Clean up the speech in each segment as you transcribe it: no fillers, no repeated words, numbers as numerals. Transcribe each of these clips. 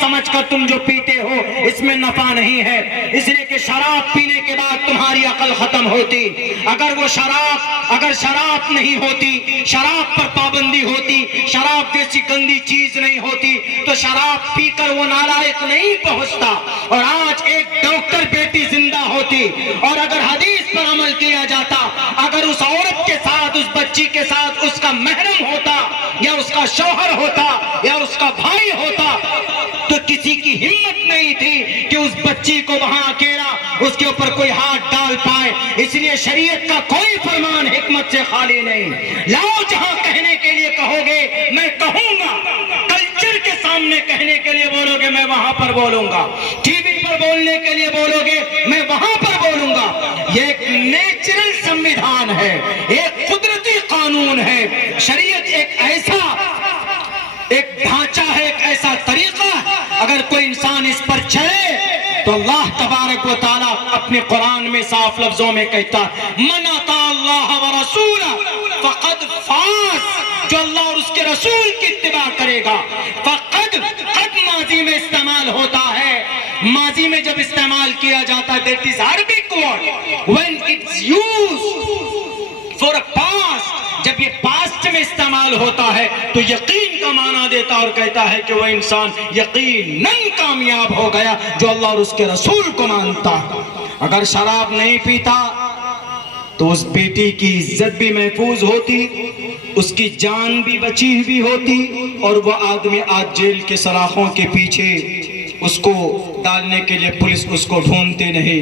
سمجھ کر تم جو پیتے ہو اس میں نفع نہیں ہے، اس لیے کہ شراب پینے کے بعد تمہاری عقل ختم ہوتی۔ اگر شراب نہیں ہوتی، شراب پر پابندی ہوتی، شراب جیسی گندی چیز نہیں ہوتی تو شراب پی کر وہ نالائق نہیں پہنچتا۔ اور آج ایک ڈاکٹر بیٹی زندہ ہوتی اور اگر حدیث پر عمل کیا جاتا، اگر اس عورت کے ساتھ، اس بچی کے ساتھ اس کا محرم ہوتا یا اس کا شوہر ہوتا یا اس کا بھائی ہوتا تو کسی کی ہمت نہیں تھی کہ اس بچی کو وہاں اکیلا اس کے اوپر کوئی ہاتھ ڈال پائے۔ اس لیے شریعت کا کوئی فرمان حکمت سے خالی نہیں۔ لاؤ جہاں کہنے کے لیے کہو گے میں کہوں گا، کلچر کے سامنے کہنے کے لیے بولو گے میں وہاں پر بولوں گا، ٹی وی پر بولنے کے لیے بولو گے میں وہاں پر بولوں گا۔ یہ ایک نیچرل سمویدھان ہے، ایک قدرتی قانون ہے۔ شریعت ایک ڈھانچہ ہے، ایک ایسا طریقہ، اگر کوئی انسان اس پر چلے تو اللہ تبارک و تعالیٰ اپنے قرآن میں صاف لفظوں میں کہتا من اطاع اللہ ورسولہ فقد فاز، جو اللہ اور اس کے رسول کی اتباع کرے گا۔ فقد ماضی میں استعمال ہوتا ہے، ماضی میں جب استعمال کیا جاتا ہے that is Arabic word when it's used for a past، جب یہ پاسٹ میں استعمال ہوتا ہے تو یقین کا معنی دیتا اور کہتا ہے کہ وہ انسان یقیناً کامیاب ہو گیا جو اللہ اور اس کے رسول کو مانتا۔ اگر شراب نہیں پیتا تو اس بیٹی کی عزت بھی محفوظ ہوتی، اس کی جان بھی بچی ہوئی ہوتی، اور وہ آدمی آج جیل کے سلاخوں کے پیچھے اس کو ڈالنے کے لیے پولیس اس کو ڈھونڈتے نہیں۔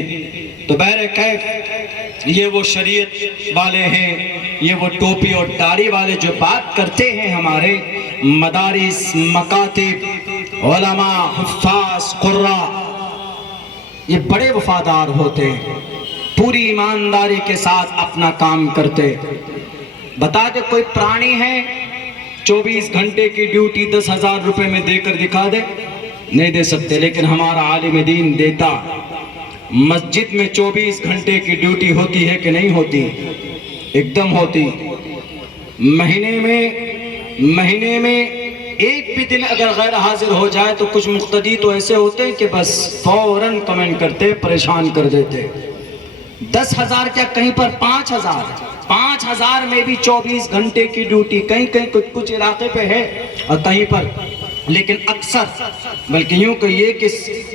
تو بہرکیف یہ وہ شریعت والے ہیں، یہ وہ ٹوپی اور داڑھی والے جو بات کرتے ہیں ہمارے مدارس، مکاتب، علماء، حفاظ، قراء، یہ بڑے وفادار ہوتے ہیں، پوری ایمانداری کے ساتھ اپنا کام کرتے۔ بتا دے کوئی پرانی ہے 24 گھنٹے کی ڈیوٹی 10,000 روپے میں دے کر دکھا دے؟ نہیں دے سکتے، لیکن ہمارا عالم دین دیتا۔ مسجد میں 24 گھنٹے کی ڈیوٹی ہوتی ہے کہ نہیں ہوتی؟ ایک دم ہوتی۔ مہینے میں ایک بھی دن اگر غیر حاضر ہو جائے تو کچھ مقتدی تو ایسے ہوتے ہیں کہ بس فوراً کمنٹ کرتے، پریشان کر دیتے۔ 10,000 کیا کہیں پر 5,000 میں بھی 24 گھنٹے کی ڈیوٹی، کہیں کچھ علاقے پہ ہے اور کہیں پر، لیکن اکثر بلکہ یوں کہیے کہ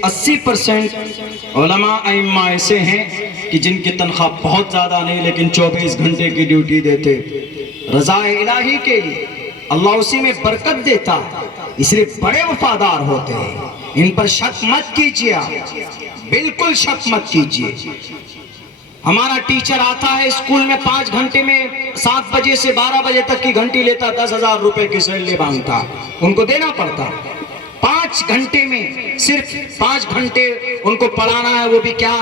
80% علماء ائمہ ایسے ہیں کہ جن کی تنخواہ بہت زیادہ نہیں لیکن 24 گھنٹے کی ڈیوٹی دیتے رضا الہی کے لیے، اللہ اسی میں برکت دیتا، اس لیے بڑے وفادار ہوتے ہیں۔ ان پر شک مت کیجیے، بالکل شک مت کیجیے۔ ہمارا ٹیچر آتا ہے اسکول میں 5 گھنٹے میں 7 بجے سے 12 بجے تک کی گھنٹی لیتا، 10,000 روپے کی سیلری مانگتا، ان کو دینا پڑتا۔ 5 گھنٹے میں صرف 5 گھنٹے ان کو پڑھانا ہے، وہ بھی کیا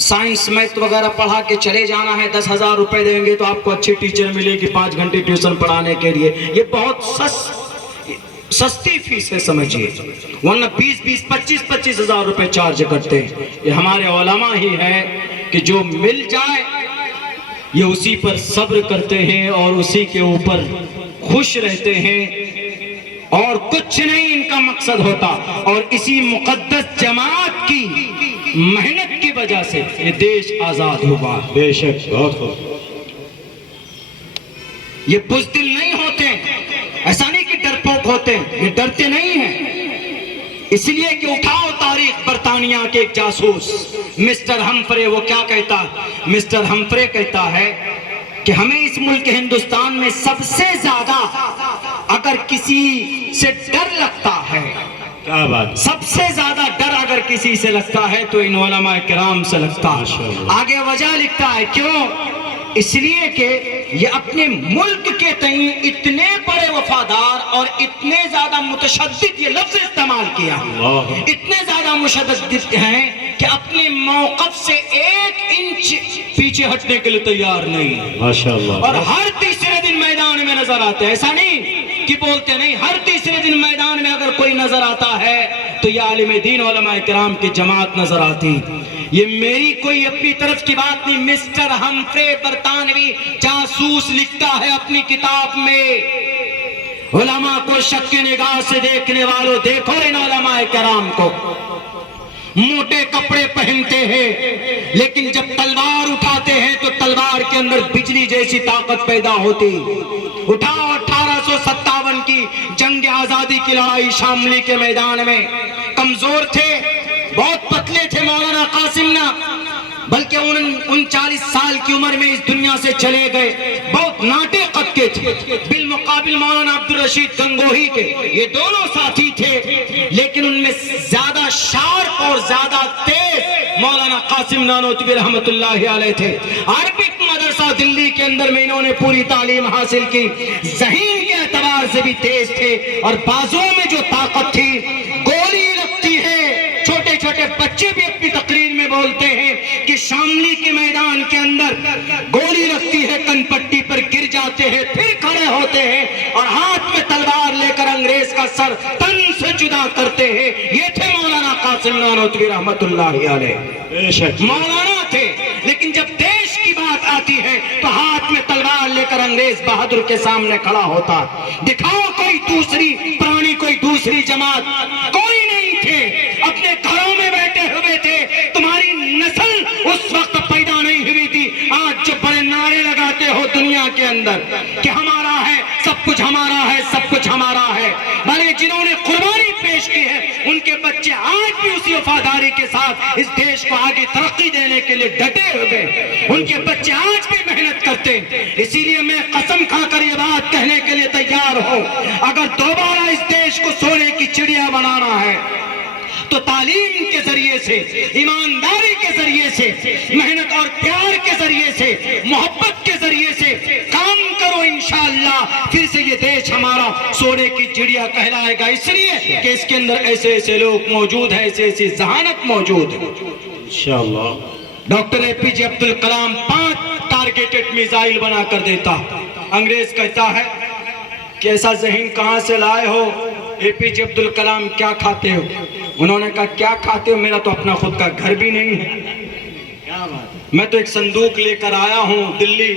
سائنس میتھ وغیرہ پڑھا کے چلے جانا ہے۔ 10,000 روپے دیں گے تو آپ کو اچھی ٹیچر ملے گی 5 گھنٹے ٹیوشن پڑھانے کے لیے۔ یہ بہت سستی فیس ہے سمجھیے، ورنہ 25 ہزار روپے چارج کرتے ہیں۔ یہ ہمارے علماء ہی ہے کہ جو مل جائے یہ اسی پر صبر کرتے ہیں اور اسی کے اوپر خوش رہتے ہیں، اور کچھ نہیں ان کا مقصد ہوتا۔ اور اسی مقدس جماعت کی محنت کی وجہ سے یہ دیش آزاد ہوا۔ بے شک، بہت خوب۔ یہ بزدل نہیں ہوتے، ایسا نہیں کہ ڈرپوک ہوتے، یہ ڈرتے نہیں ہیں۔ اس لیے کہ اٹھاؤ تاریخ برطانیہ کے ایک جاسوس مسٹر ہمفرے، وہ کیا کہتا ہے؟ مسٹر ہمفرے کہتا ہے کہ ہمیں اس ملک ہندوستان میں سب سے زیادہ اگر کسی سے ڈر لگتا ہے، کیا بات، سب سے زیادہ ڈر اگر کسی سے لگتا ہے تو ان علماء کرام سے لگتا ہے۔ آگے وجہ لکھتا ہے کیوں؟ اس لیے کہ یہ اپنے ملک کے تئیں اتنے بڑے وفادار اور اتنے زیادہ متشدد، یہ لفظ استعمال کیا، اتنے زیادہ متشدد ہیں کہ اپنے موقف سے 1 انچ پیچھے ہٹنے کے لیے تیار نہیں، ماشاءاللہ۔ اور ہر تیسرے دن میدان میں نظر آتے ہیں۔ ایسا نہیں کہ بولتے نہیں، ہر تیسرے دن میدان میں اگر کوئی نظر آتا ہے تو یہ عالم دین علماء کرام کی جماعت نظر آتی۔ یہ میری کوئی اپنی طرف کی بات نہیں، مسٹر ہمفرے برطانوی جاسوس لکھتا ہے اپنی کتاب میں، علماء کو شک کی نگاہ سے دیکھنے والوں، دیکھو ان علماء کرام کو، موٹے کپڑے پہنتے ہیں لیکن جب تلوار اٹھاتے ہیں تو تلوار کے اندر بجلی جیسی طاقت پیدا ہوتی۔ اٹھاؤ 1857 کی جنگ آزادی کی لڑائی شاملی کے میدان میں، کمزور تھے، بہت پتلے تھے مولانا قاسم نا، بلکہ 39 سال کی عمر میں اس دنیا سے چلے گئے، بہت ناٹے قد کے تھے، بالمقابل مولانا عبدالرشید گنگوہی کے یہ دونوں ساتھی تھے، لیکن ان میں زیادہ شارپ اور زیادہ تیز مولانا قاسم نانوتوی رحمت اللہ علیہ تھے۔ عربک مدرسہ دلی کے اندر میں انہوں نے پوری تعلیم حاصل کی، ذہین کے اعتبار سے بھی تیز تھے، اور بازوں میں جو طاقت تھی، گولی لگتی ہے، چھوٹے چھوٹے بچے بھی اپنی تقریر میں بولتے ہیں کہ شاملی کے میدان کے اندر گولی لگتی ہے، کن پٹی پر گر جاتے ہیں، پھر کھڑے ہوتے ہیں اور ہاتھ میں تلوار لے کر انگریز کا سر تن سے جدا کرتے ہیں۔ یہ تھے مولانا قاسم نانوتوی رحمت اللہ علیہ، بے شک مولانا تھے، لیکن جب دیش کی بات آتی ہے تو ہاتھ میں تلوار لے کر انگریز بہادر کے سامنے کھڑا ہوتا۔ دکھاؤ کوئی دوسری پرانی کوئی دوسری جماعت، کوئی نہیں تھے، اپنے گھروں میں بیٹھے ہوئے تھے، تمہاری نسل اس وقت پیدا نہیں ہوئی تھی۔ آج جو بڑے نعرے لگاتے ہو دنیا کے اندر کہ ہمارا ہے سب کچھ، ہمارا ہے سب کچھ ہمارا ہے، بھلے جنہوں نے قربانی پیش کی ہے ان کے بچے آج بھی اسی وفاداری کے ساتھ اس دیش کو آگے ترقی دینے کے لیے ڈٹے ہوئے، ان کے بچے آج بھی محنت کرتے ہیں۔ اسی لیے میں قسم کھا کر یہ بات کہنے کے لیے تیار ہوں، اگر دوبارہ اس دیش کو سونے کی چڑیا بنانا ہے تو تعلیم کے ذریعے سے، ایمانداری کے ذریعے سے، محنت اور پیار کے ذریعے سے، محبت کے ذریعے سے کام کرو، انشاءاللہ پھر سے یہ دیش ہمارا سونے کی چڑیا کہلائے گا، اس لیے کہ اس کے اندر ایسے ایسے لوگ موجود ہیں، ایسے ایسی ذہانت موجود ہے۔ انشاءاللہ doctor A P J Abdul Kalam 5 targeted missile بنا کر دیتا، انگریز کہتا ہے کہ ایسا ذہن کہاں سے لائے ہو، اے پی جے عبدالکلام کیا کھاتے ہو؟ انہوں نے کہا کیا کھاتے ہو، میرا تو اپنا خود کا گھر بھی نہیں ہے، میں تو ایک صندوق لے کر آیا ہوں دلی،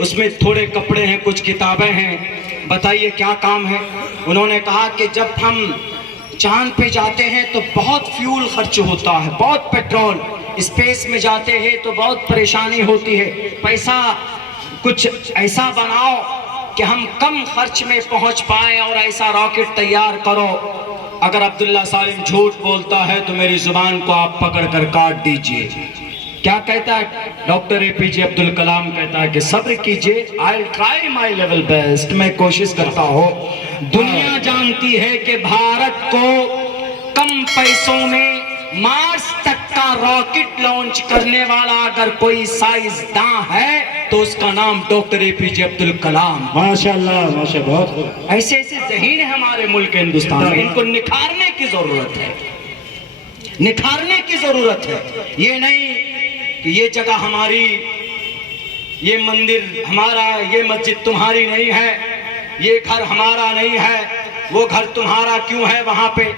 اس میں تھوڑے کپڑے ہیں، کچھ کتابیں ہیں، بتائیے کیا کام ہے؟ انہوں نے کہا کہ جب ہم چاند پہ جاتے ہیں تو بہت فیول خرچ ہوتا ہے، بہت پیٹرول، اسپیس میں جاتے ہیں تو بہت پریشانی ہوتی ہے، پیسہ کچھ ایسا بناؤ کہ ہم کم خرچ میں پہنچ پائیں اور ایسا راکٹ تیار کرو۔ اگر عبداللہ سالم جھوٹ بولتا ہے تو میری زبان کو آپ پکڑ کر کاٹ دیجئے۔ کیا کہتا ہے ڈاکٹر اے پی جے عبدالکلام؟ کہتا ہے کہ صبر کیجئے، I'll try my level best، میں کوشش کرتا ہوں۔ دنیا جانتی ہے کہ بھارت کو کم پیسوں میں مارس تک کا راکٹ لانچ کرنے والا اگر کوئی سائنسداں ہے تو اس کا نام ڈاکٹر اے پی جے عبدالکلام۔ ماشاءاللہ ماشاءاللہ، بہت خوب۔ ایسے ایسے ذہین ہے ہمارے ملک ہندوستان میں، ان کو نکھارنے کی ضرورت ہے، نکھارنے کی ضرورت ہے۔ یہ نہیں کہ یہ جگہ ہماری، یہ مندر ہمارا، یہ مسجد تمہاری نہیں ہے، یہ گھر ہمارا نہیں ہے، وہ گھر تمہارا کیوں ہے وہاں پہ؟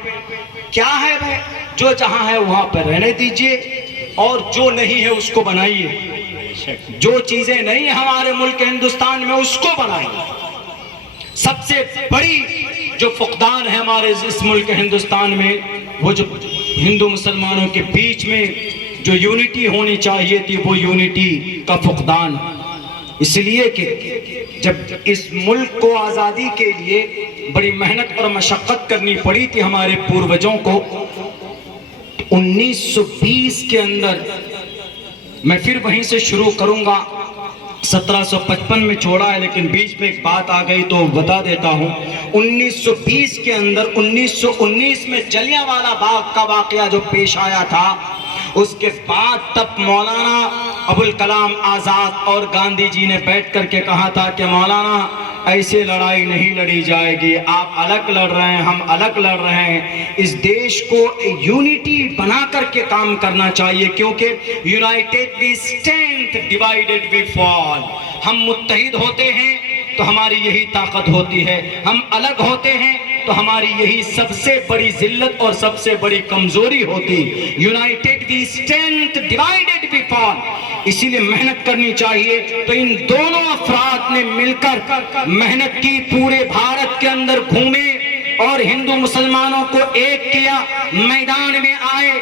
کیا ہے بھائی؟ جو جہاں ہے وہاں پہ رہنے دیجئے، اور جو نہیں ہے اس کو بنائیے، جو چیزیں نہیں ہیں ہمارے ملک ہندوستان میں اس کو بنائیے۔ سب سے بڑی جو فقدان ہے ہمارے اس ملک ہندوستان میں، وہ جو ہندو مسلمانوں کے بیچ میں جو یونٹی ہونی چاہیے تھی، وہ یونٹی کا فقدان، اس لیے کہ جب اس ملک کو آزادی کے لیے بڑی محنت اور مشقت کرنی پڑی تھی ہمارے پوروجوں کو، 1920 کے اندر، میں پھر وہیں سے شروع کروں گا، 1755 میں چھوڑا ہے لیکن بیچ میں ایک بات آ گئی تو بتا دیتا ہوں۔ 1920 کے اندر 1919 میں جلیانوالہ باغ کا واقعہ جو پیش آیا تھا، اس کے بعد تب مولانا ابوالکلام آزاد اور گاندھی جی نے بیٹھ کر کے کہا تھا کہ مولانا ایسے لڑائی نہیں لڑی جائے گی، آپ الگ لڑ رہے ہیں، ہم الگ لڑ رہے ہیں، اس دیش کو یونٹی بنا کر کے کام کرنا چاہیے، کیونکہ یونائٹڈ وی اسٹینڈ، ڈیوائیڈڈ وی فال۔ ہم متحد ہوتے ہیں تو ہماری یہی طاقت ہوتی ہے، ہم الگ ہوتے ہیں تو ہماری یہی سب سے بڑی ذلت اور سب سے بڑی کمزوری ہوتی۔ یونائٹڈ وی اسٹینڈ، ڈیوائیڈڈ وی فال۔ اسی لیے محنت کرنی چاہیے۔ تو ان دونوں افراد نے مل کر محنت کی، پورے بھارت کے اندر گھومے اور ہندو مسلمانوں کو ایک کیا، میدان میں آئے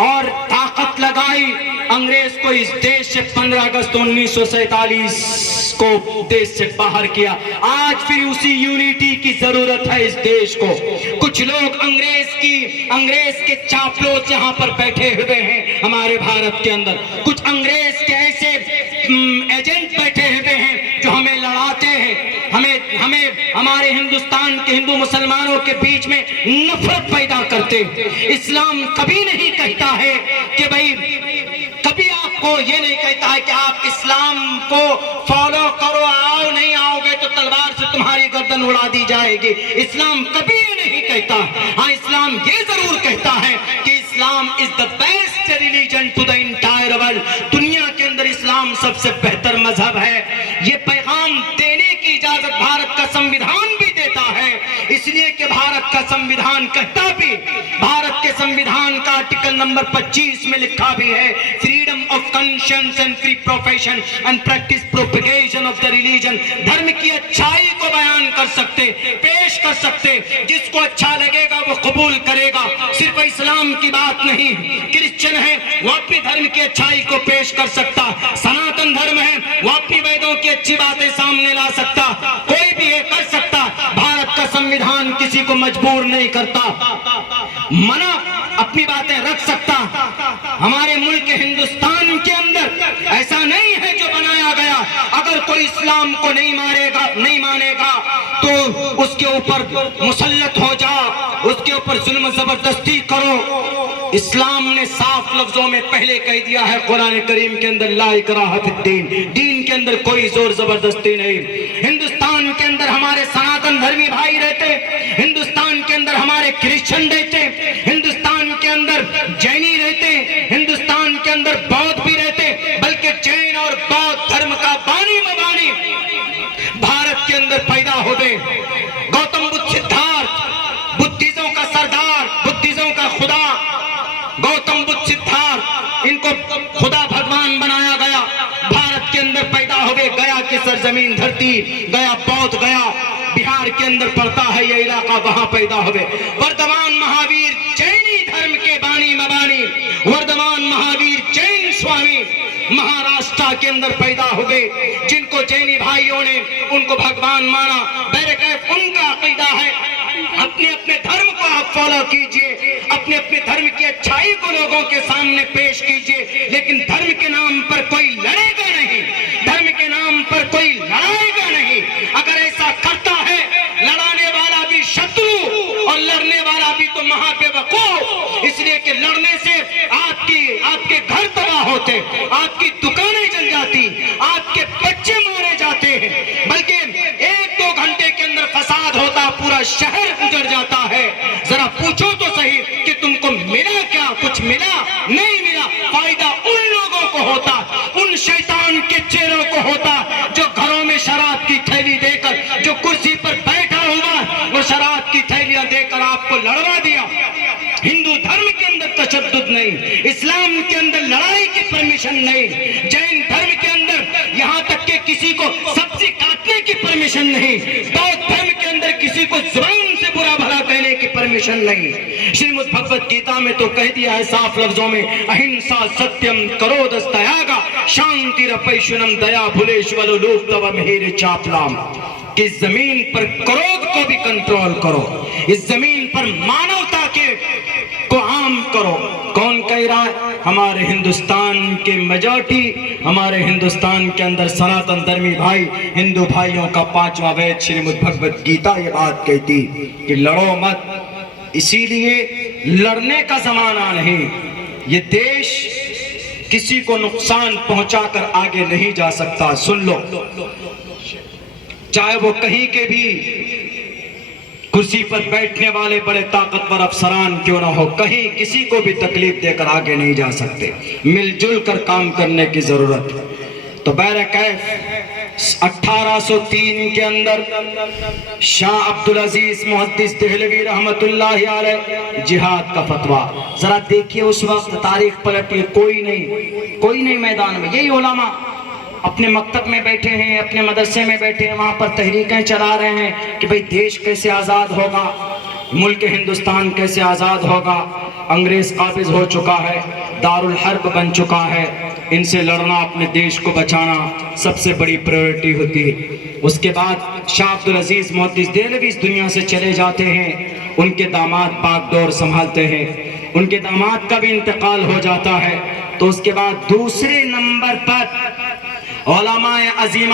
اور طاقت لگائی، انگریز کو اس دیش سے 15 اگست 1947 کو دیش سے باہر کیا۔ آج پھر اسی یونٹی کی ضرورت ہے اس دیش کو۔ کچھ لوگ انگریز کے چاپلوس یہاں پر بیٹھے ہوئے ہیں ہمارے بھارت کے اندر، کچھ انگریز کے ایسے ایجنٹ بیٹھے ہوئے ہیں جو ہمیں لڑاتے ہیں، ہمیں ہمارے ہندوستان کے ہندو مسلمانوں کے بیچ میں نفرت پیدا کرتے۔ اسلام کبھی نہیں کہتا ہے کہ بھائی، کبھی آپ کو یہ نہیں کہتا ہے کہ آپ اسلام کو فالو کرو، آؤ، نہیں آؤ گے تو تلوار سے تمہاری گردن اڑا دی جائے گی۔ اسلام کبھی یہ نہیں کہتا۔ ہاں، اسلام یہ ضرور کہتا ہے کہ اسلام is the best religion to the entire world۔ دنیا کے اندر اسلام سب سے بہتر مذہب ہے۔ یہ پیغام دینے کی اجازت بھارت کا سمویدھان بھی دیتا ہے، اس لیے کہ بھارت کا سمویدھان کہتا بھی، بھارت کے سمویدھان کا آرٹیکل نمبر 25 میں لکھا بھی ہے، freedom of conscience and free profession and practice propagation of the religion. دھرم کی اچھائی کو بیان کر سکتے، پیش کر سکتے، جس کو اچھا لگے گا وہ قبول کرے گا۔ صرف اسلام کی بات نہیں، کرسچن ہے وہ اپنی دھرم کی اچھائی کو پیش کر سکتا، سناتن دھرم ہے وہ اپنی ویدوں کی اچھی باتیں سامنے لا سکتا، کوئی بھی یہ کر سکتا۔ بھارت کا سمویدھان کسی کو مجبور نہیں کرتا، منع اپنی باتیں رکھ سکتا۔ ہمارے ملک ہندوستان کے اندر ایسا نہیں ہے جو بنایا گیا، اگر کوئی اسلام کو نہیں مانے گا تو اس کے اوپر مسلط ہو جا، اس کے اوپر ظلم و زبردستی کرو۔ اسلام نے صاف لفظوں میں پہلے کہہ دیا ہے قرآن کریم کے اندر، لا اکراہ فی الدین، دین کے اندر کوئی زور زبردستی نہیں۔ ہندوستان کے اندر ہمارے سناتن دھرمی بھائی رہتے، ہندوستان کے اندر ہمارے کرسچن رہتے، ہندوستان کے اندر جینی رہتے، ہندوستان کے اندر بودھ بھی رہتے، بلکہ جین اور بودھ دھرم کا بانی مبانی بھارت کے اندر پیدا ہوئے۔ گوتم بدھ سدھارتھ، بدھزموں کا سردار، بدھزموں کا خدا گوتم بدھ سدھارتھ، ان کو خدا بھگوان بنایا گیا، بھارت کے اندر پیدا ہوئے۔ گیا کی سرزمین دھرتی، گیا بودھ، گیا بہار کے اندر پڑتا ہے یہ علاقہ، وہاں پیدا ہوئے۔ وردمان مہاویر جینی دھرم کے بانی مبانی، وردمان مہاویر جین سوامی مہاراشٹر کے اندر پیدا ہوئے، جن کو جینی بھائیوں نے ان کو بھگوان مانا۔ بہرکیف ان کا عقیدہ ہے، اپنے اپنے دھرم کو آپ فالو کیجئے، اپنے اپنے دھرم کی اچھائی کو لوگوں کے سامنے پیش کیجئے، لیکن دھرم کے نام پر کوئی لڑے گا نہیں، دھرم کے نام پر کوئی لڑائے گا نہیں۔ اگر ایسا کرتا ہے، لڑانے والا بھی شترو اور لڑنے والا بھی تو مہا بے وقوف، اس لیے کہ لڑنے سے آپ کے گھر تباہ ہوتے، آپ کی دکانیں جل جاتی، آپ کے بچے مارے جاتے ہیں، بلکہ 1-2 گھنٹے کے اندر فساد ہوتا، پورا شہر اجڑ جاتا ہے۔ ذرا پوچھو تو صحیح کہ تم کو ملا کیا؟ کچھ ملا؟ نہیں ملا۔ فائدہ ان لوگوں کو ہوتا، ان شیطان کے چہروں کو ہوتا جو گھروں میں شراب کی تھیلی دے کر، جو کرسی پر بیٹھا ہوا وہ شراب کی تھیلیاں دے کر آپ کو لڑوا دیا۔ ہندو دھرم کے اندر تشدد نہیں، اسلام کے اندر لڑائی کی پرمیشن نہیں، جین دھرم کے اندر یہاں تک کہ کسی کو سبزی کاٹنے کی پرمیشن نہیں، بودھ دھرم کے اندر کسی کو زبان سے برا بھلا کہنے کی پرمیشن نہیں۔ شریمد بھگوت گیتا میں تو کہہ دیا ہے صاف لفظوں میں، اہنسا ستیم کرودستیاگا شانتی رپیشنم دیا بھلیشولو لوک توا مہیر چاپلام، کہ اس زمین پر کرودھ کو بھی کنٹرول کرو، اس زمین پر مانوتا کو عام کرو۔ کون کہہ رہا ہے؟ ہمارے ہندوستان کے میجورٹی، ہمارے ہندوستان کے اندر سناتن دھرمی بھائی، ہندو بھائیوں کا 5واں وید شریمد بھگوت گیتا یہ بات کہتی کہ لڑو مت۔ اسی لیے لڑنے کا زمانہ نہیں، یہ دیش کسی کو نقصان پہنچا کر آگے نہیں جا سکتا۔ سن لو، چاہے وہ کہیں کے بھی کرسی پر بیٹھنے والے بڑے طاقتور افسران کیوں نہ ہو، کہیں کسی کو بھی تکلیف دے کر آگے نہیں جا سکتے، مل جل کر کام کرنے کی ضرورت ہے۔ تو بہرکیف 1803 کے اندر شاہ عبدالعزیز محدث دہلوی رحمت اللہ علیہ جہاد کا فتویٰ. ذرا دیکھیے اس وقت تاریخ پلٹیے، کوئی نہیں میدان میں. یہی علماء اپنے مکتب میں بیٹھے ہیں، اپنے مدرسے میں بیٹھے ہیں، وہاں پر تحریکیں چلا رہے ہیں کہ بھئی دیش کیسے آزاد ہوگا، ملک ہندوستان کیسے آزاد ہوگا، انگریز قابض ہو چکا ہے، دارالحرب بن چکا ہے، ان سے لڑنا، اپنے دیش کو بچانا سب سے بڑی پریورٹی ہوتی ہے. اس کے بعد شاہ عبدالعزیز محدث دہلوی اس دنیا سے چلے جاتے ہیں، ان کے داماد باغ دور سنبھالتے ہیں، ان کے داماد کا بھی انتقال ہو جاتا ہے. تو اس کے بعد دوسرے نمبر پر علماء عظیم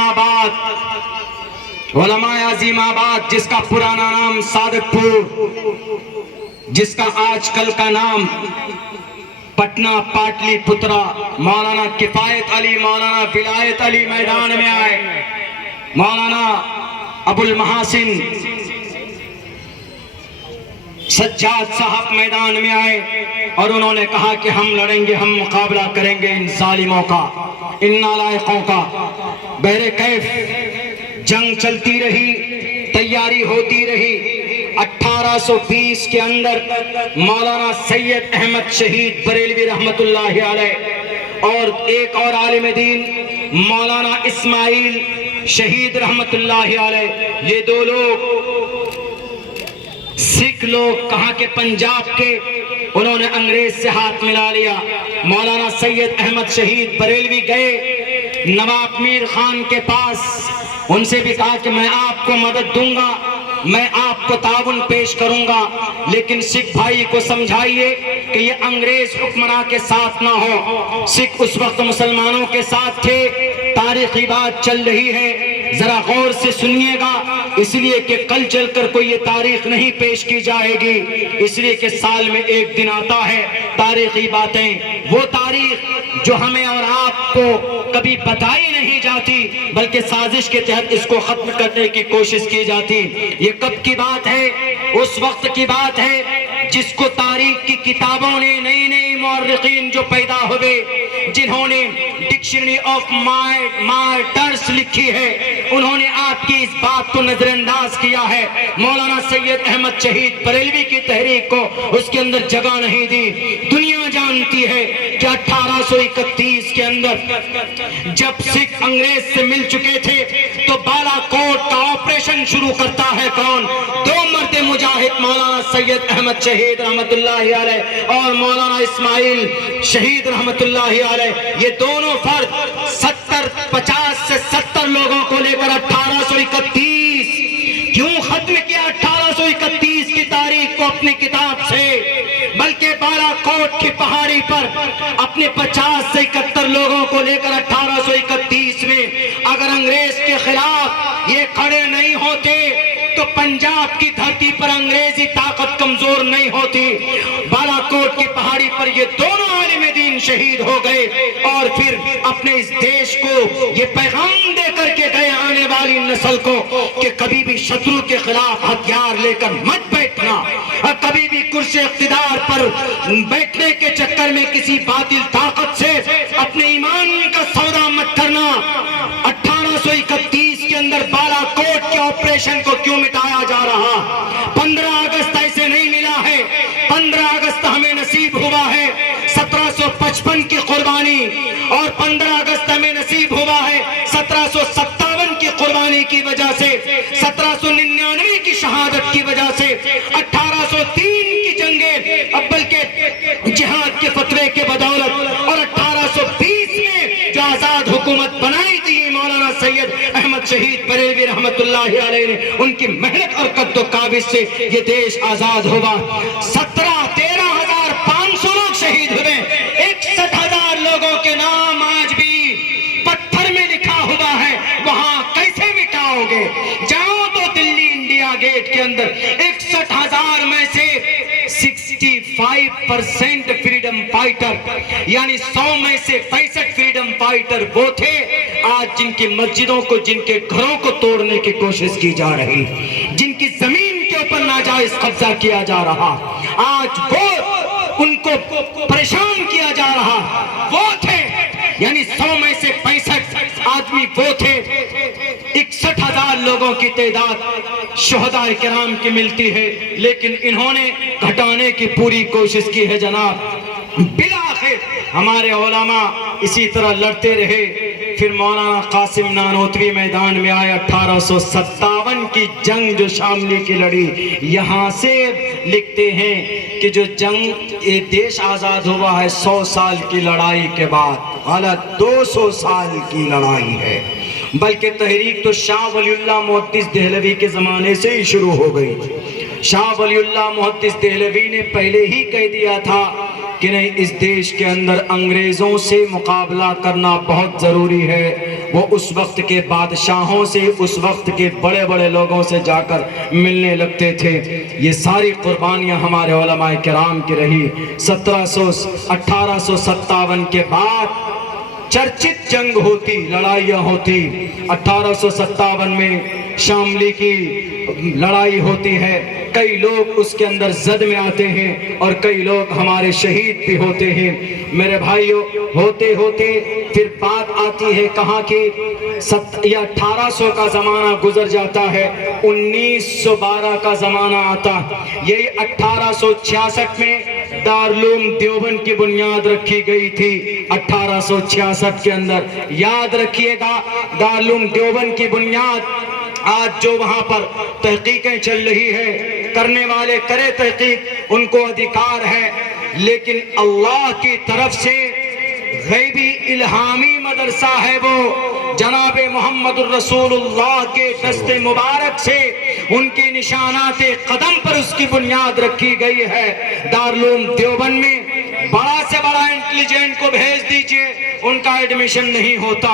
آباد، جس کا پرانا نام صادق پور، جس کا آج کل کا نام پٹنہ پاٹلی پترا، مولانا کفایت علی، مولانا ولایت علی میدان میں آئے. مولانا ابو المحاسن سجاد صاحب میدان میں آئے اور انہوں نے کہا کہ ہم لڑیں گے، ہم مقابلہ کریں گے ان ظالموں کا، ان نالائقوں کا. بہرکیف جنگ چلتی رہی، تیاری ہوتی رہی. 1820 کے اندر مولانا سید احمد شہید بریلوی رحمت اللہ علیہ اور ایک اور عالم دین مولانا اسماعیل شہید رحمت اللہ علیہ، یہ دو لوگ سکھ لوگ کہاں کے پنجاب کے، انہوں نے انگریز سے ہاتھ ملا لیا. مولانا سید احمد شہید بریلوی گئے نواب میر خان کے پاس، ان سے بھی کہا کہ میں آپ کو مدد دوں گا، میں آپ کو تعاون پیش کروں گا، لیکن سکھ بھائی کو سمجھائیے کہ یہ انگریز حکمراں کے ساتھ نہ ہو. سکھ اس وقت مسلمانوں کے ساتھ تھے. تاریخی بات چل رہی ہے، ذرا غور سے سنیے گا، اس لیے کہ کل چل کر کوئی یہ تاریخ نہیں پیش کی جائے گی، اس لیے کہ سال میں ایک دن آتا ہے تاریخی باتیں، وہ تاریخ جو ہمیں اور آپ کو کبھی بتائی نہیں جاتی، بلکہ سازش کے تحت اس کو ختم کرنے کی کوشش کی جاتی. یہ کب کی بات ہے؟ اس وقت کی بات ہے جس کو تاریخ کی کتابوں نے، نئی نئی مورخین جو پیدا ہوئے، جنہوں نے ڈکشنری آف مارٹرز لکھی ہے، انہوں نے آپ کی اس بات کو نظر انداز کیا ہے. مولانا سید احمد شہید بریلوی کی تحریک کو اس کے اندر جگہ نہیں دی. دنیا جانتی ہے کہ 1831 کے اندر جب سکھ انگریز سے مل چکے تھے تو بالا کوٹ کا آپریشن شروع کرتا ہے کون؟ دو مرد مجاہد، مولانا سید احمد شہید رحمت اللہ علیہ اور مولانا اسماعیل شہید رحمت اللہ علیہ. یہ دونوں فرد 50 سے 70 لوگوں کو لے کر 1831 کیوں ختم کیا 1831 کی تاریخ کو اپنی کتاب سے؟ بلکہ بالا کوٹ کی پہاڑی پر اپنے 50 سے 71 لوگوں کو لے کر 1831 میں اگر انگریز کے خلاف یہ کھڑے نہیں ہوتے تو پنجاب کی دھرتی پر انگریزی طاقت کمزور نہیں ہوتی. بالا کوٹ کی پہاڑی پر یہ دونوں عالم دین شہید ہو گئے اور پھر اپنے اس دیش کو یہ پیغام دے کر کے گئے آنے والی نسل کو کہ کبھی بھی شترو کے خلاف ہتھیار لے کر مت بیٹھنا، اور کبھی بھی کرسی اقتدار پر بیٹھنے کے چکر میں کسی باطل طاقت سے اپنے ایمان کا سودا مت کرنا. 1831 کے اندر بالا کوٹ کے آپریشن کو کیوں مٹایا جا رہا؟ 15 اگست ایسے نہیں ملا ہے. 15 اگست ہمیں نصیب ہوا ہے 1755 کی قربانی، اور 15 اگست ہمیں نصیب ہوا ہے 1757 کی قربانی کی وجہ سے، 1799 کی شہادت کی وجہ سے، 1803 کی جنگیں اول کے جہاد کے فتوے کے بدولت، اور 1820 میں جو آزاد حکومت بنائی تھی مولانا سید احمد شہید بریلوی رحمت اللہ علیہ نے، ان کی محنت اور قد و کاوش سے یہ دیش آزاد ہوا. 13,500 لوگ شہید ہوئے. 61,000 لوگوں کے نام آج بھی پتھر میں لکھا ہوا ہے. وہاں کیسے مٹاؤ گے؟ جاؤ تو دلی انڈیا گیٹ کے اندر 61,000 میں سے 65% فریڈم فائٹر، یعنی 100 میں سے 65 فریڈم فائٹر وہ تھے آج جن کی مسجدوں کو، جن کے گھروں کو توڑنے کی کوشش کی جا رہی، جن کی زمین کے اوپر ناجائز قبضہ کیا جا رہا، آج وہ ان کو پریشان کیا جا رہا، وہ تھے. یعنی 100 میں سے 65 آدمی وہ تھے لوگوں کی تعداد شہداء کرام کی ملتی ہے، لیکن انہوں نے گھٹانے کی پوری کوشش کی ہے جناب۔ بالآخر ہمارے علماء اسی طرح لڑتے رہے، پھر مولانا قاسم نانوتوی میدان میں آئے۔ 1857 کی جنگ جو شاملی کی لڑی، یہاں سے لکھتے ہیں کہ جو جنگ یہ دیش آزاد ہوا ہے 100 سال کی لڑائی کے بعد، غلط 200 سال کی لڑائی ہے، بلکہ تحریک تو شاہ ولی اللہ محدث دہلوی کے زمانے سے ہی شروع ہو گئی۔ شاہ ولی اللہ محدث دہلوی نے پہلے ہی کہہ دیا تھا کہ نہیں، اس دیش کے اندر انگریزوں سے مقابلہ کرنا بہت ضروری ہے۔ وہ اس وقت کے بادشاہوں سے، اس وقت کے بڑے بڑے لوگوں سے جا کر ملنے لگتے تھے۔ یہ ساری قربانیاں ہمارے علماء کرام کی رہی۔ 1857 کے بعد چرچت جنگ ہوتی، لڑائیاں ہوتی۔ 1857 میں شاملی کی لڑائی ہوتی ہے، کئی لوگ اس کے اندر زد میں آتے ہیں اور کئی لوگ ہمارے شہید بھی ہوتے ہیں۔ میرے بھائیوں، ہوتے ہوتے پھر بات آتی ہے کہاں کی، یہ 1800 کا زمانہ گزر جاتا ہے، 1912 کا زمانہ آتا۔ یہی 1866 میں دارالعلوم دیوبند کی بنیاد رکھی گئی تھی۔ 1866 کے اندر یاد رکھیے گا، دارالعلوم دیوبند کی بنیاد آج جو وہاں پر تحقیقیں چل رہی ہے، کرنے والے کرے تحقیق، ان کو ادھیکار ہے، لیکن اللہ کی طرف سے غیبی الہامی مدرسہ ہے وہ۔ جناب محمد الرسول اللہ کے دست مبارک سے ان کی نشانات قدم پر اس کی بنیاد رکھی گئی ہے۔ دارالعلوم دیوبند میں بڑا سے بڑا انٹیلیجنٹ کو بھیج دیجئے، ان کا ایڈمیشن نہیں ہوتا،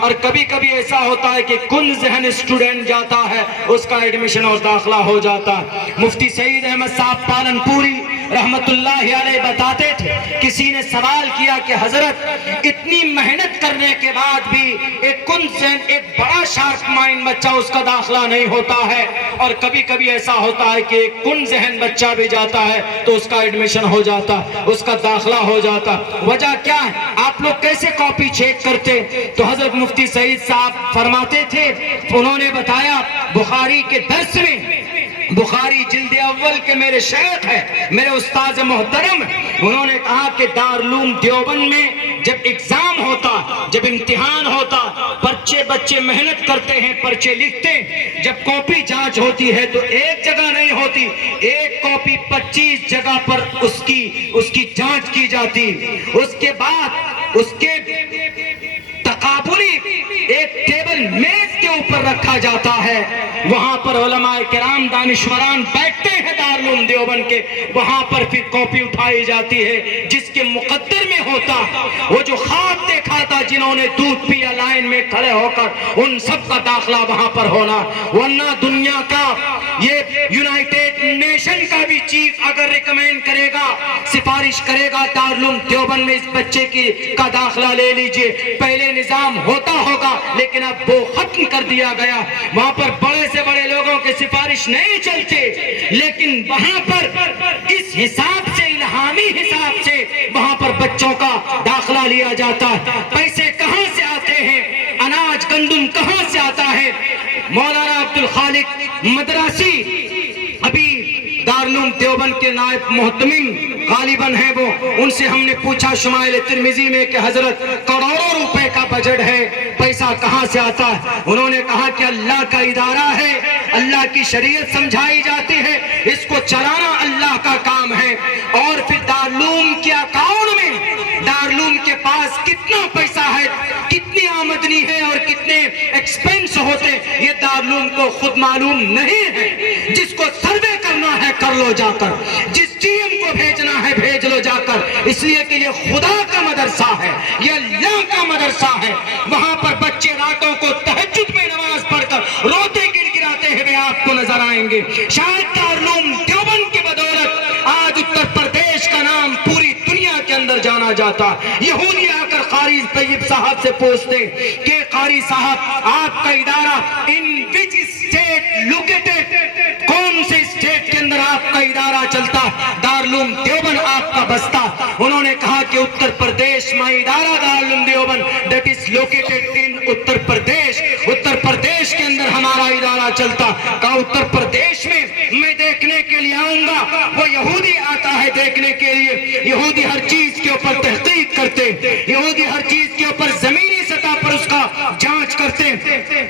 اور کبھی کبھی ایسا ہوتا ہے کہ کن ذہن اسٹوڈنٹ جاتا ہے، اس کا ایڈمیشن اور داخلہ ہو جاتا ہے۔ مفتی سعید احمد صاحب پالن پوری رحمت اللہ علیہ بتاتے تھے، کسی نے سوال کیا کہ حضرت اتنی محنت کرنے کے بعد بھی ایک کن ذہن، ایک بڑا شارپ مائنڈ بچہ، اس کا داخلہ نہیں ہوتا ہے، اور کبھی کبھی ایسا ہوتا ہے کہ ایک کن ذہن بچہ بھی جاتا ہے تو اس کا ایڈمیشن ہو جاتا، اس کا داخلہ ہو جاتا۔ وجہ کیا ہے؟ آپ لوگ کیسے کاپی چیک کرتے؟ تو حضرت مفتی سعید صاحب فرماتے تھے، انہوں نے بتایا بخاری کے درس میں، بخاری جلد اول کے میرے شیخ ہے، میرے استاذ محترم، انہوں نے کہا کہ دارالعلوم دیوبند میں جب ایگزام ہوتا، جب امتحان ہوتا، بچے محنت کرتے ہیں، پرچے لکھتے ہیں، جب کاپی جانچ ہوتی ہے تو ایک جگہ نہیں ہوتی، ایک کاپی 25 جگہ پر اس کی جانچ کی جاتی۔ اس کے بعد اس کے تقابلی ایک ٹیبل میز کے اوپر رکھا جاتا ہے، وہاں پر علماء کرام دانشوران بیٹھتے ہیں دارالعلوم دیوبند کے، وہاں پر پھر کاپی اٹھائی جاتی ہے، جس کے مقدر میں ہوتا وہ جو خواب دیکھا تھا، جنہوں نے دودھ پیا لائن میں کھڑے ہو کر، ان سب کا داخلہ وہاں پر ہونا۔ ورنہ دنیا کا یہ یونائٹڈ نیشن کا بھی چیف اگر ریکمینڈ کرے گا، سفارش کرے گا دارالعلوم دیوبند میں اس بچے کا داخلہ لے لیجئے، پہلے نظام ہوتا ہوگا لیکن اب وہ ختم کر دیا گیا، وہاں پر بڑے سے بڑے لوگوں کے سفارش نہیں چلتے، لیکن وہاں پر اس حساب سے، الہامی حساب سے وہاں پر بچوں کا داخلہ لیا جاتا ہے۔ پیسے کہاں سے آتے ہیں؟ اناج گندم کہاں سے آتا ہے؟ مولانا عبدالخالق مدراسی ابھی دارالعلوم دیوبند کے نائب محتمم غالباً ہیں وہ، ان سے ہم نے پوچھا شمائل ترمذی میں کہ حضرت کروڑوں روپے کا بجٹ ہے، پیسہ کہاں سے آتا ہے؟ انہوں نے کہا کہ اللہ کا ادارہ ہے، اللہ کی شریعت سمجھائی جاتی ہے، اس کو چلانا اللہ کا کام ہے، اور پھر دارالعلوم کے اکاؤنٹ میں دارالعلوم کے پاس کتنا پیسہ ہے، کتنی آمدنی ہے اور کتنے ایکسپینس ہوتے، یہ دارالعلوم کو خود معلوم نہیں ہے۔ جس کو سروے کرنا ہے کر لو جا کر، جس ٹی ایم کو بھیجنا ہے بھیج لو جا کر، اس لیے کہ یہ خدا کا مدرسہ ہے، یہ اللہ کا مدرسہ ہے۔ وہاں پر بچے راتوں کو تہجد میں نماز پڑھ کر روتے گڑ گڑاتے ہوئے آپ کو نظر آئیں گے۔ شاید دارالعلوم دیوبند کی بدولت آج اتر پردیش کا نام پوری دنیا کے اندر جانا جاتا۔ یہودی آ کر قاری طیب صاحب سے پوچھتے کہ قاری صاحب آپ کا ادارہ ان وچ اسٹیٹ لوکیٹڈ، کون سے اسٹیٹ کے اندر آپ کا ادارہ چلتا؟ دارالعلوم دیوبند آپ کا بستہ۔ انہوں نے کہا کہ اتر پردیش میں ادارہ Darul Uloom Deoband that is located in Uttar Pradesh. Uttar Pradesh کے اندر ہمارا ادارہ چلتا، کہا اتر پردیش میں میں دیکھنے کے لیے آؤں گا۔ وہ یہودی آتا ہے دیکھنے کے لیے، یہودی ہر چیز کے اوپر تحقیق کرتے، یہودی ہر چیز کے اوپر زمینی سطح پر اس کا جانچ کرتے،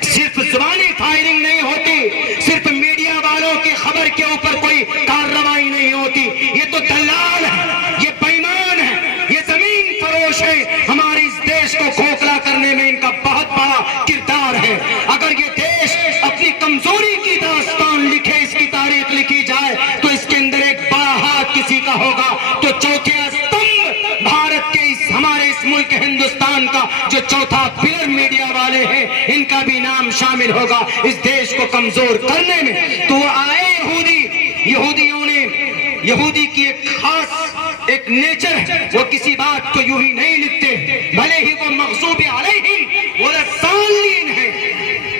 صرف زبانی فائرنگ نہیں ہوتی، صرف میڈیا والوں کی خبر کے اوپر کوئی کارروائی نہیں ہوتی، یہ تو دلال ہے، یہ بےمان ہے، یہ زمین فروش ہے، ہمارے اس دیش کو کھوکھلا کرنے میں ان کا بہت بڑا کردار ہے۔ اگر یہ دیش اپنی کمزوری کی داستان لکھے، اس کی تاریخ لکھی جائے تو اس کے اندر ایک بڑا ہاتھ کسی کا ہوگا، تو چوتھے استمبھ بھارت کے ہمارے اس ملک ہندوستان کا جو چوتھا پلر میڈیا والے ہیں، ان کا بھی نام شامل ہوگا اس دیش کو کمزور کرنے میں۔ تو وہ آئے یہودیوں نے، یہودی کی ایک خاص ایک نیچر ہے، وہ کسی بات کو یوں ہی نہیں لکھتے، بھلے ہی وہ مغضوب علیہم والضالین ہے،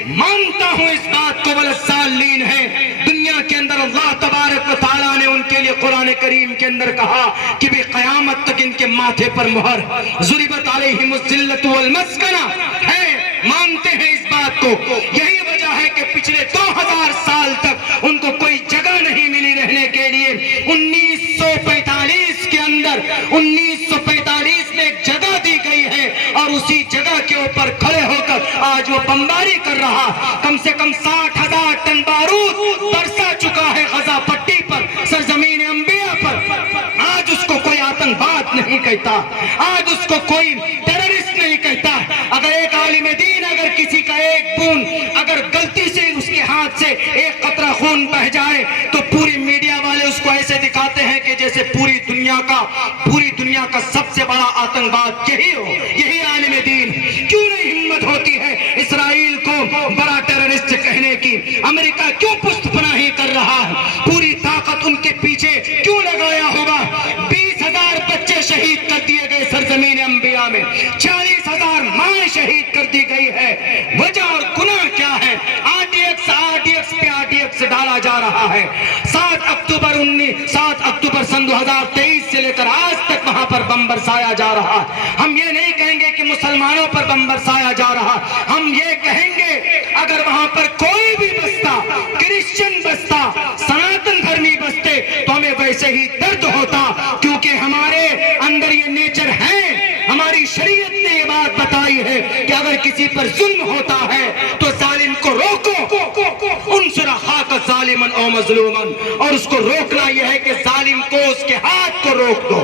مانتا ہوں اس بات کو، والضالین ہے۔ دنیا کے اندر اللہ تبارک و تعالیٰ نے ان کے لیے قرآن کریم کے اندر کہا کہ بھی قیامت تک ان کے ماتھے پر مہر، ضربت علیہم الذلۃ والمسکنہ ہے، مانتے ہیں اس بات کو۔ یہی وجہ ہے کہ پچھلے 2000 سال تک ان کو کوئی جگہ نہیں ملی رہنے کے لیے۔ 1945 کے اندر 1945 میں ایک جگہ دی گئی ہے اور اسی جگہ کے اوپر کھڑے ہو کر آج وہ بمباری کر رہا، کم سے کم 60,000 ٹن بارود برسا چکا ہے غزہ پٹی پر، سرزمین انبیاء پر۔ آج اس کو کوئی آتنکواد نہیں کہتا، آج اس کو کوئی ٹیررسٹ نہیں کہتا۔ اگر ایک عالم دین، اگر کسی کا ایک بوند اگر غلطی سے اس کے ہاتھ سے ایک قطرہ خون بہ جائے تو پوری میڈیا والے اس کو ایسے دکھاتے ہیں کہ جیسے پوری دنیا کا سب سے بڑا آتنکواد یہی ہو، یہی عالم دین۔ کیوں نہیں ہمت ہوتی ہے اسرائیل کو بڑا ٹیررسٹ کہنے کی؟ امریکہ کیوں پشت پناہی کر رہا ہے؟ پوری طاقت ان کے پیچھے کیوں لگایا ہوگا؟ 20,000 بچے شہید کر دیے گئے سرزمین انبیاء میں، 40,000 مائیں شہید کر دی گئی ہے۔ وجہ اور گناہ کیا ہے؟ RDX پہ RDX ڈالا جا رہا ہے۔ 7 اکتوبر سن 2023 سے لے کر آج تک وہاں پر بم برسایا جا رہا ہے۔ ہم یہ نہیں کہیں گے کہ مسلمانوں پر بم برسایا جا رہا، ہم یہ کہیں گے اگر وہاں پر کوئی بھی بستا، کرسچن بستا، سناتن دھرمی بستے تو ہمیں ویسے ہی درد ہوتا، کیونکہ ہمارے اندر یہ نیچر ہے، ہماری شریعت نے یہ بات بتائی ہے کہ اگر کسی پر ظلم ہوتا ہے تو ظالم کو روکو، انصر اخاک ظالما او مظلوما، اور اس کو روکنا یہ ہے کہ ظالم کو اس کے ہاتھ کو روک دو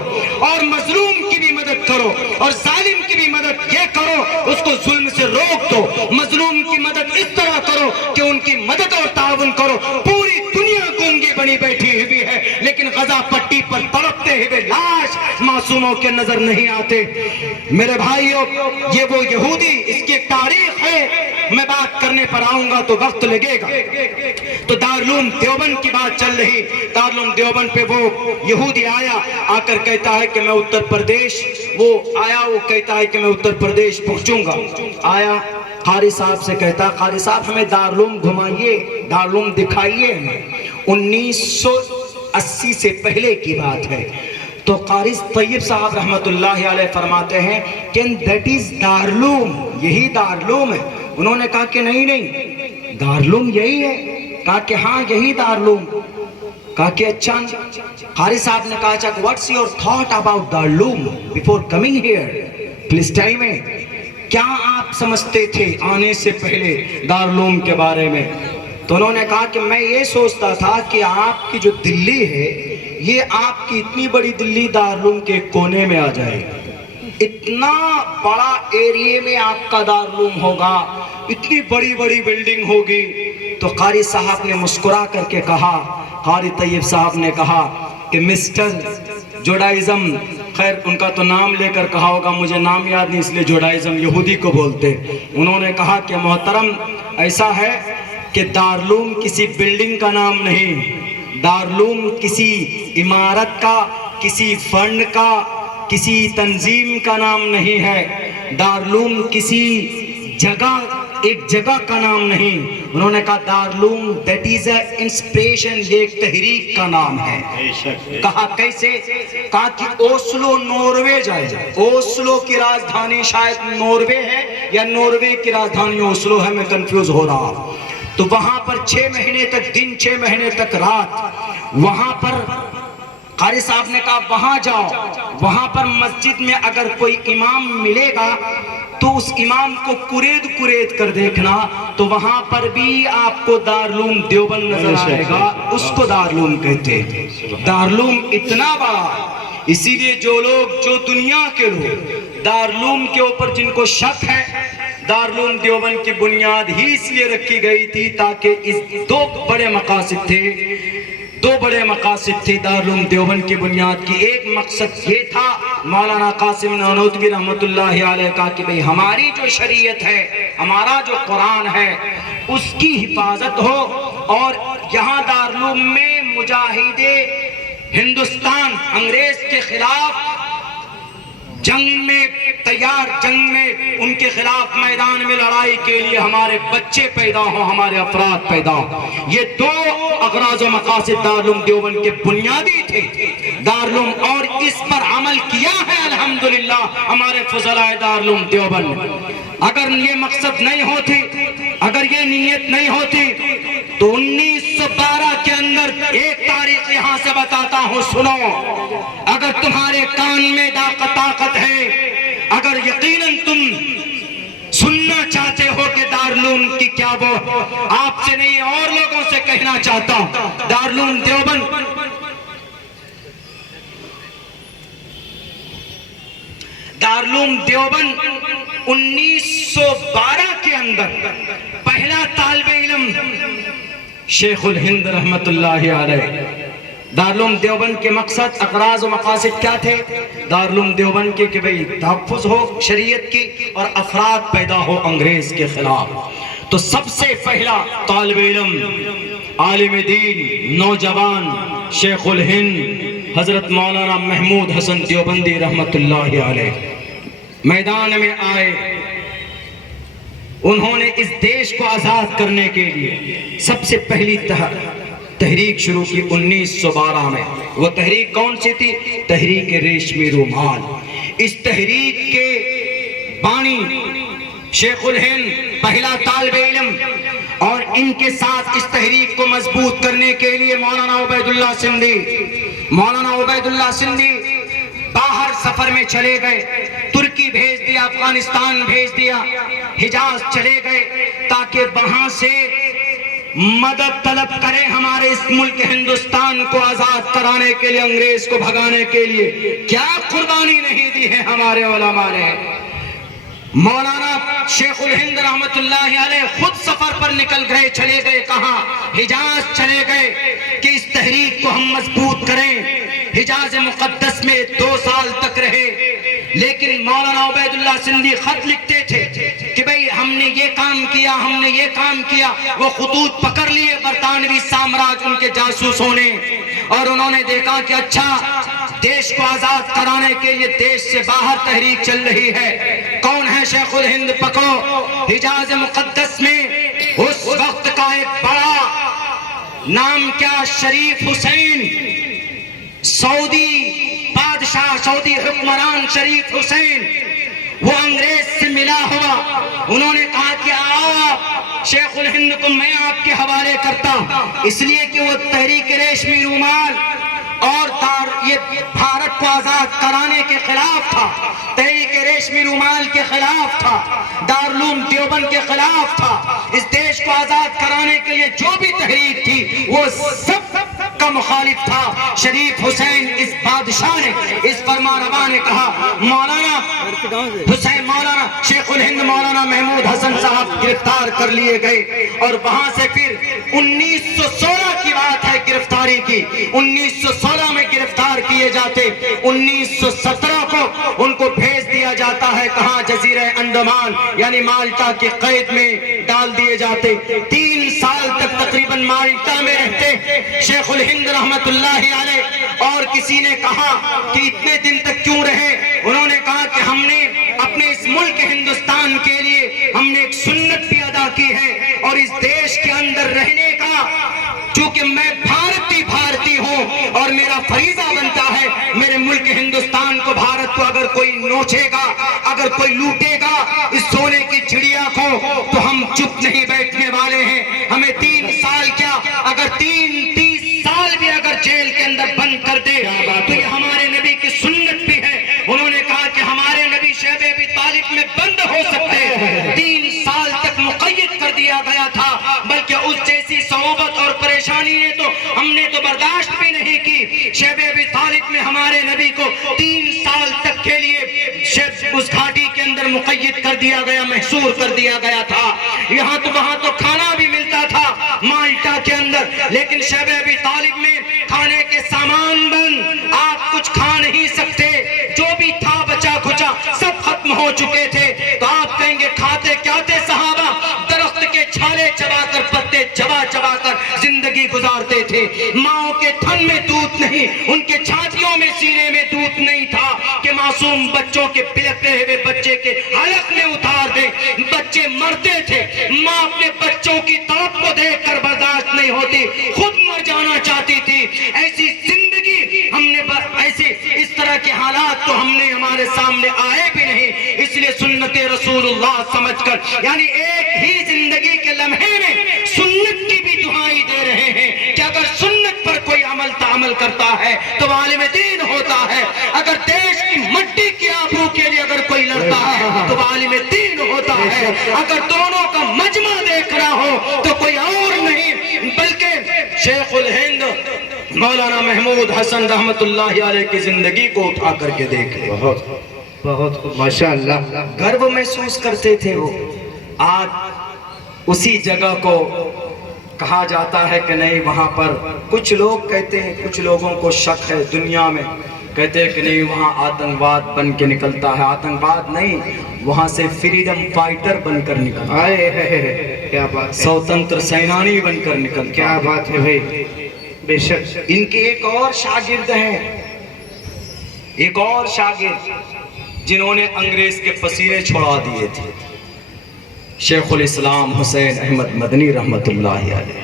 اور مظلوم کی بھی مدد کرو، اور ظالم کی بھی مدد یہ کرو اس کو ظلم سے روک دو، مظلوم کی مدد اس طرح کرو کہ ان کی مدد اور تعاون کرو۔ پوری دنیا گونگی بنی بیٹھی ہوئی ہے لیکن غزہ پٹی پر تڑپتے ہوئے لاش معصوموں کے نظر نہیں آتے۔ میرے بھائیوں، یہ وہ یہودی، اس کی ایک تاریخ ہے، میں بات کرنے پر آؤں گا تو وقت لگے گا۔ تو دارالعلوم دیوبند کی بات چل رہی، دارالعلوم دیوبند پہ وہ یہودی آیا، آ کر کہتا ہے کہ میں اتر پردیش، وہ کہتا ہے کہ میں اتر پردیش پہنچوں گا۔ آیا قاری صاحب سے کہتا، قاری صاحب ہمیں دارالعلوم گھمائیے، دارالعلوم دکھائیے ہمیں۔ 1980 سے پہلے کی بات ہے۔ تو قاری طیب صاحب رحمت اللہ علیہ فرماتے ہیں کہ دیٹ از دارالعلوم، یہی دارالعلوم ہے۔ انہوں نے کہا کہ نہیں دارالعلوم یہی ہے، کہا کہ ہاں یہی دارالعلوم، کہا کہ اچھا۔ قاری صاحب نے کہا what's your thought about Darul Uloom before coming here, please tell me، کیا آپ سمجھتے تھے آنے سے پہلے دارالعلوم کے بارے میں؟ تو انہوں نے کہا کہ میں یہ سوچتا تھا کہ آپ کی جو دلی ہے، یہ آپ کی اتنی بڑی دلی دارالعلوم کے کونے میں آ جائے، اتنا بڑا ایریے میں آپ کا دارالعلوم ہوگا، اتنی بڑی بڑی بلڈنگ ہوگی۔ تو قاری صاحب نے مسکرا کر کے کہا، قاری طیب صاحب نے کہا کہ مسٹر جوڈائزم، خیر ان کا تو نام لے کر کہا ہوگا، مجھے نام یاد نہیں اس لیے جوڈائزم یہودی کو بولتے۔ انہوں نے کہا کہ محترم ایسا ہے کہ دارالعلوم کسی بلڈنگ کا نام نہیں، دارالعلوم کسی عمارت کا، کسی فنڈ کا، کسی تنظیم کا نام نہیں ہے، دارالعلوم کسی جگہ ایک جگہ کا نام نہیں، انہوں نے کہا Darul Uloom that is a inspiration, یہ ایک تحریک کا نام ہے۔ بے شک کہا کیسے؟ کہا کہ اوسلو نوروے جائے، اوسلو کی راجدھانی شاید نوروے ہے یا نوروے کی راجدھانی اوسلو ہے، میں کنفیوز ہو رہا۔ تو وہاں پر 6 مہینے تک دن، 6 مہینے تک رات، وہاں پر قاری صاحب نے کہا وہاں جاؤ، وہاں پر مسجد میں اگر کوئی امام ملے گا تو اس امام کو کرید کرید کر دیکھنا، تو وہاں پر بھی آپ کو دارالعلوم دیوبند نظر آئے گا، اس کو دارالعلوم کہتے ہیں۔ دارالعلوم اتنا بڑا، اسی لیے جو لوگ، جو دنیا کے لوگ دارالعلوم کے اوپر جن کو شک ہے، دارالعلوم دیوبند کی بنیاد ہی اس لیے رکھی گئی تھی تاکہ اس دو بڑے مقاصد تھے، دو بڑے مقاصد تھے دارالعلوم دیوبند کی بنیاد کی۔ ایک مقصد یہ تھا مولانا قاسم نانوتوی رحمۃ اللہ علیہ کا کہ بھئی ہماری جو شریعت ہے، ہمارا جو قرآن ہے، اس کی حفاظت ہو، اور یہاں دارالعلوم میں مجاہد ہندوستان انگریز کے خلاف جنگ میں تیار، جنگ میں ان کے خلاف میدان میں لڑائی کے لیے ہمارے بچے پیدا ہوں، ہمارے افراد پیدا ہوں، یہ دو اغراض و مقاصد دارالعلوم دیوبند کے بنیادی تھے۔ دارالعلوم اور اس پر عمل کیا ہے الحمدللہ ہمارے فضلاء دارالعلوم دیوبند۔ اگر یہ مقصد نہیں ہوتی، اگر یہ نیت نہیں ہوتی تو 1912 کے اندر ایک تاریخ یہاں سے بتاتا ہوں، سنو، اگر تمہارے کان میں طاقت ہے، اگر یقیناً تم سننا چاہتے ہو کہ دارالعلوم کی کیا، وہ آپ سے نہیں اور لوگوں سے کہنا چاہتا ہوں، دارالعلوم دیوبند، دارالعلوم دیوبند 1912 کے اندر پہلا طالب علم شیخ الہند رحمت اللہ علیہ۔ دارالعلوم دیوبند کے مقصد، اغراض و مقاصد کیا تھے دارالعلوم دیوبند کے؟ کہ بھئی تحفظ ہو شریعت کی اور افراد پیدا ہو انگریز کے خلاف۔ تو سب سے پہلا طالب علم، عالم دین، نوجوان شیخ الہند حضرت مولانا محمود حسن دیوبندی رحمت اللہ علیہ میدان میں آئے۔ انہوں نے اس دیش کو آزاد کرنے کے لیے سب سے پہلی تحریک شروع کی 1912 میں۔ وہ تحریک کون سی تھی؟ تحریک ریشمی رومال۔ اس تحریک کے بانی شیخ الہند پہلا طالب علم، اور ان کے ساتھ اس تحریک کو مضبوط کرنے کے لیے مولانا عبید اللہ سندھی، مولانا عبید اللہ سندھی باہر سفر میں چلے گئے، ترکی بھیج دیا، افغانستان بھیج دیا، حجاز چلے گئے تاکہ وہاں سے مدد طلب کریں ہمارے اس ملک ہندوستان کو آزاد کرانے کے لیے، انگریز کو بھگانے کے لیے۔ کیا قربانی نہیں دی ہے ہمارے علماء نے۔ مولانا شیخ الہند رحمت اللہ علیہ خود سفر پر نکل گئے، چلے گئے کہاں؟ حجاز چلے گئے کہ اس تحریک کو ہم مضبوط کریں۔ حجاز مقدس میں 2 سال تک رہے، لیکن مولانا عبید اللہ سندھی خط لکھتے تھے کہ بھئی ہم نے یہ کام کیا، ہم نے یہ کام کیا۔ وہ خطوط پکڑ لیے برطانوی سامراج، ان کے جاسوسوں نے، اور انہوں نے دیکھا کہ اچھا دیش کو آزاد کرانے کے لیے دیش سے باہر تحریک چل رہی ہے۔ کون ہے شیخ الہند؟ پکڑو۔ حجاز مقدس میں اس وقت کا ایک بڑا نام کیا؟ شریف حسین، سعودی بادشاہ، سعودی حکمران شریف حسین، وہ انگریز سے ملا ہوا۔ انہوں نے کہا کہ آؤ شیخ الہند کو میں آپ کے حوالے کرتا، اس لیے کہ وہ تحریک ریشمی رومال اور یہ بھارت کو آزاد کرانے کے خلاف تھا، تحریک ریشمی رومال کے خلاف تھا، دارالعلوم دیوبند کے خلاف تھا۔ اس دیش کو آزاد کرانے کے لیے جو بھی تحریک تھی وہ سب کا مخالف تھا۔ شریف حسین اس بادشاہ نے، اس فرمانروا نے کہا مولانا حسین، مولانا شیخ الہند مولانا محمود حسن صاحب گرفتار کر لیے گئے، اور وہاں سے پھر 1916 کی بات ہے گرفتاری کی، 1916 میں گرفتار کیے جاتے، 1917 کو ان کو بھیج دیا جاتا ہے کہاں؟ جزیرہ انڈمان یعنی مالٹا کے قید میں ڈال دیے جاتے۔ 3 سال تک تقریباً مالٹا میں رہتے شیخ الہند رحمت اللہ علیہ، اور کسی نے کہا کہ اتنے دن تک کیوں رہے؟ انہوں نے کہا کہ ہم نے اپنے اس ملک ہندوستان کے لیے ہم نے ایک سنت بھی ادا کی ہے اور اس دیش کے اندر رہنے کا، چونکہ میں بھارتی ہوں اور میرا فریضہ بنتا ہے میرے ملک ہندوستان کو، بھارت کو اگر کوئی نوچے گا، اگر کوئی لوٹے گا اس سونے کی چڑیا کو، تو ہم چپ نہیں بیٹھنے والے ہیں۔ ہمیں 3 سال کیا، اگر 30 سال بھی اگر جیل کے اندر بند کر دے تو یہ ہمارے نبی کی سنت بھی ہے۔ انہوں نے کہا کہ ہمارے نبی شیب ابی طالب میں بند ہو سکتے، 3 سال تک مقید کر دیا گیا تھا، بلکہ اس جیسی صعوبت اور پریشانی نے تو ہم نے تو برداشت بھی نہیں کی۔ شیب ابی طالب میں ہمارے نبی کو 3 سال تک کے لیے اس گھاٹی کے اندر مقید کر دیا گیا، محصور کر دیا گیا تھا۔ یہاں تو وہاں تو کھانا بھی ملتا تھا مالٹا کے اندر، لیکن شیب ابی طالب میں کھانے کے سامان بند، آپ کچھ کھا نہیں سکتے، جو بھی تھا بچا کھچا سب ختم ہو چکے تھے۔ تو آپ کہیں گے کھاتے کیا تھے صحابہ؟ درخت کے چھالے چبا کر، پتے چبا چبا کر زندگی گزارتے تھے۔ ماں کے تھن میں دودھ نہیں، ان کے چھاتیوں میں سینے میں دودھ نہیں تھا کہ معصوم بچوں کے بلکتے ہوئے بچے کے حلق میں اتار دیں، بچے مرتے تھے، ماں اپنے بچوں کی طرف کو دیکھ کر برداشت نہیں ہوتی، خود مر جانا چاہتی تھی۔ ایسی زندگی ہم نے اس طرح کے حالات تو ہم نے ہمارے سامنے آئے بھی نہیں، اس لیے سنت رسول اللہ سمجھ کر، یعنی ایک ہی زندگی کے لمحے میں سنت کی بھی دہائی دے رہے ہیں کہ اگر سنت پر کوئی عمل تعمل کرتا ہے تو عالم دین ہوتا ہے، اگر دیش کی مٹی کی آبرو کے لیے اگر کوئی لڑتا ہے تو عالم دین ہوتا ہے، اگر دونوں کا مجمع دیکھنا ہو تو کوئی اور نہیں بلکہ شیخ الہند مولانا محمود حسن رحمت اللہ علیہ کی زندگی کو اٹھا کر کے دیکھیں۔ بہت ماشاءاللہ، گرو محسوس کرتے تھے وہ۔ آج اسی جگہ کو کہا جاتا ہے کہ نہیں، وہاں پر کچھ لوگ کہتے ہیں، کچھ لوگوں کو شک ہے دنیا میں، کہتے ہیں کہ نہیں وہاں آتنکواد بن کے نکلتا ہے۔ آتنکواد نہیں، وہاں سے فریڈم فائٹر بن کر نکلتا ہے، کیا بات ہے، سوتنتر سینانی بن کر نکلتا ہے۔ کیا بات ہے بھائی، بے شک۔ ان کے ایک اور شاگرد ہیں، ایک اور شاگرد جنہوں نے انگریز کے پسینے چھوڑا دیے تھے، شیخ الاسلام حسین احمد مدنی رحمت اللہ علیہ۔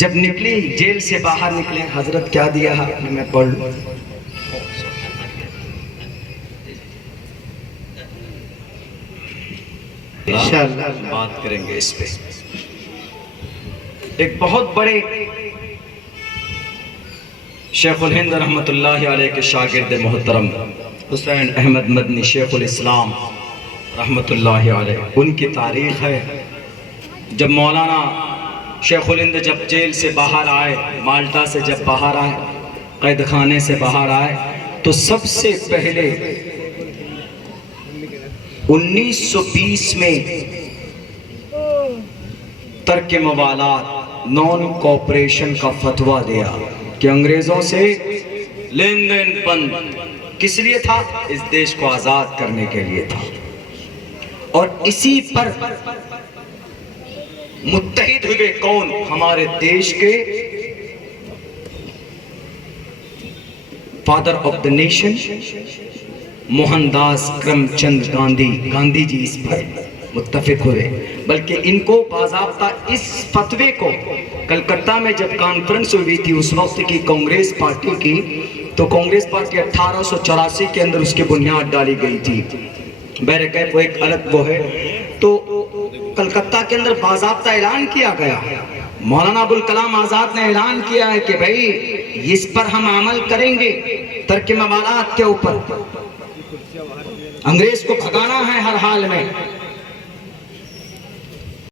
جب نکلی جیل سے باہر نکلے، حضرت کیا دیا ہے میں پڑھ لوں، انشاءاللہ بات کریں گے اس پہ۔ ایک بہت بڑے شیخ الہند رحمت اللہ علیہ کے شاگرد محترم حسین احمد مدنی شیخ الاسلام رحمت اللہ علیہ، ان کی تاریخ ہے جب مولانا شیخ الہند جب جیل سے باہر آئے، مالٹا سے جب باہر آئے، قید خانے سے باہر آئے، تو سب سے پہلے 1920 میں ترک موالات، نان کوپریشن کا فتویٰ دیا کہ انگریزوں سے لین دین بند۔ کس لیے تھا؟ اس دیش کو آزاد کرنے کے لیے تھا۔ اور اسی پر متحد ہوئے کون؟ ہمارے دیش کے father of the nation Mohandas Karamchand Gandhi جی اس پر متفق ہوئے، بلکہ ان کو باضابطہ اس فتوے کو کلکتہ میں جب کانفرنس ہوئی تھی اس وقت کی کانگریس پارٹی کی، تو کانگریس پارٹی 1884 کے اندر اس کی بنیاد ڈالی گئی تھی، بہرکیف وہ ایک الگ وہ ہے، تو کلکتہ کے اندر باضابطہ اعلان کیا گیا، مولانا ابوالکلام آزاد نے اعلان کیا ہے کہ بھائی اس پر ہم عمل کریں گے، ترک موالات کے اوپر انگریز کو بھگانا ہے ہر حال میں۔